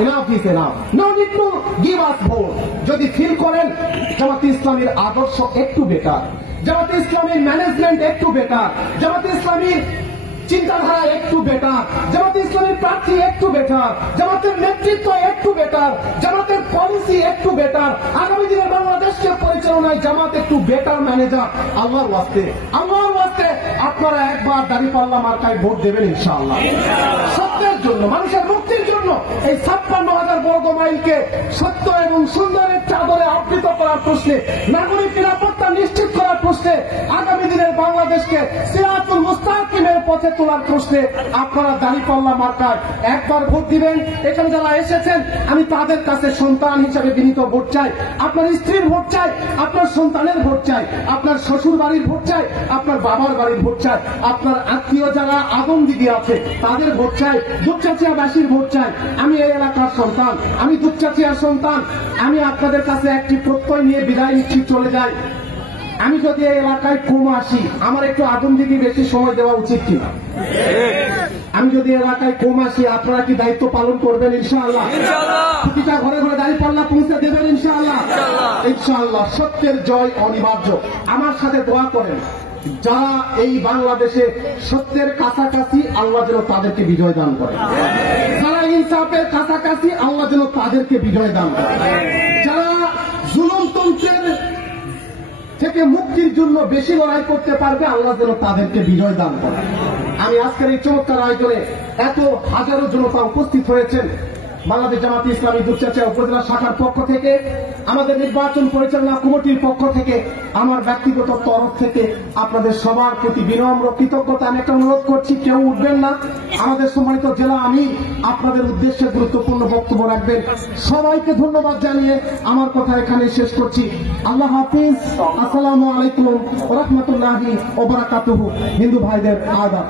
enough is enough. No need to give us vote. যদি feel করেন জামাতে ইসলামীর আদর্শ একটু বেটার, জামাতে ইসলামীর ম্যানেজমেন্ট একটু বেটার, জামাতে ইসলামীর চিন্তাধারা একটু বেটার, জামাতে ইসলামীর প্রার্থী একটু বেটার, জামাতের নেতৃত্ব একটু বেটার, জামাতের পলিসি একটু বেটার, আগামী দিনে বাংলাদেশকে পরিচালনায় জামাত একটু বেটার ম্যানেজার, আল্লাহর ওয়াস্তে আপনারা একবার দাঁড়িপাল্লা মার্কায় ভোট দেবেন ইনশাআল্লাহ। সত্যের জন্য, মানুষের মুক্তির জন্য এই 56,000 বর্গ মাইলকে সত্য এবং সুন্দরের চাদরে আবৃত করার প্রশ্নে, নাগরিক নিরাপত্তা নিশ্চিত করার প্রশ্নে, আগামী দিনের বাংলাদেশকে সিরাতুল মুস্তাকিমের পথে তোলার প্রশ্নে আপনারা দাঁড়িপাল্লা মার্কায় একবার ভোট দিবেন। এখানে যারা এসেছেন আমি তাদের কাছে সন্তান হিসেবে বিনীত ভোট চাই, আপনার স্ত্রীর ভোট চাই, আপনার সন্তানের ভোট চাই, আপনার শ্বশুর বাড়ির ভোট চাই, আপনার বাবার বাড়ির ভোট চাই, আপনার আত্মীয় যারা আদম দিদি আছে তাদের ভোট চাই, দুপচাচিয়াবাসীর ভোট চাই। আমি এই এলাকার সন্তান, আমি দুপচাচিয়ার সন্তান। আমি আপনাদের কাছে একটি প্রত্যয় নিয়ে বিদায় নিচ্ছি, চলে যাই। আমি যদি এই এলাকায় কম আসি, আমার একটু আদম দিদি বেশি সময় দেওয়া উচিত কিনা? আমি যদি এলাকায় কম আসি, আপনারা কি দায়িত্ব পালন করবেন ইনশাআল্লাহ? প্রতিটা ঘরে ঘরে দাঁড়িপাল্লা পৌঁছে দেবেন ইনশাআল্লাহ? ইনশাআল্লাহ। সত্যের জয় অনিবার্য। আমার সাথে দোয়া করেন, যারা এই বাংলাদেশে সত্যের কাছাকাছি আল্লাহ যেন তাদেরকে বিজয় দান করে, যারা ইনসাফের কাছাকাছি আল্লাহ যেন তাদেরকে বিজয় দান করে, যারা জুলুমতন্ত্রের থেকে মুক্তির জন্য বেশি লড়াই করতে পারবে আল্লাহ যেন তাদেরকে বিজয় দান করে। আমি আজকের এই চমৎকার আয়োজনে এত হাজারো জনতা উপস্থিত হয়েছেন বাংলাদেশ জামাতে ইসলামী দুপচাচিয়া উপজেলা শাখার পক্ষ থেকে, আমাদের নির্বাচন পরিচালনা কমিটির পক্ষ থেকে, আমার ব্যক্তিগত তরফ থেকে আপনাদের সবার প্রতি বিনম্র কৃতজ্ঞতা। আমি একটা অনুরোধ করছি, কেউ উঠবেন না। আমাদের সম্মানিত জেলা আমি আপনাদের উদ্দেশ্যে গুরুত্বপূর্ণ বক্তব্য রাখবেন। সবাইকে ধন্যবাদ জানিয়ে আমার কথা এখানে শেষ করছি। আল্লাহ হাফিজ। আসসালামু আলাইকুম ওয়া রাহমাতুল্লাহি ওয়া বারাকাতুহু। হিন্দু ভাইদের আদাব।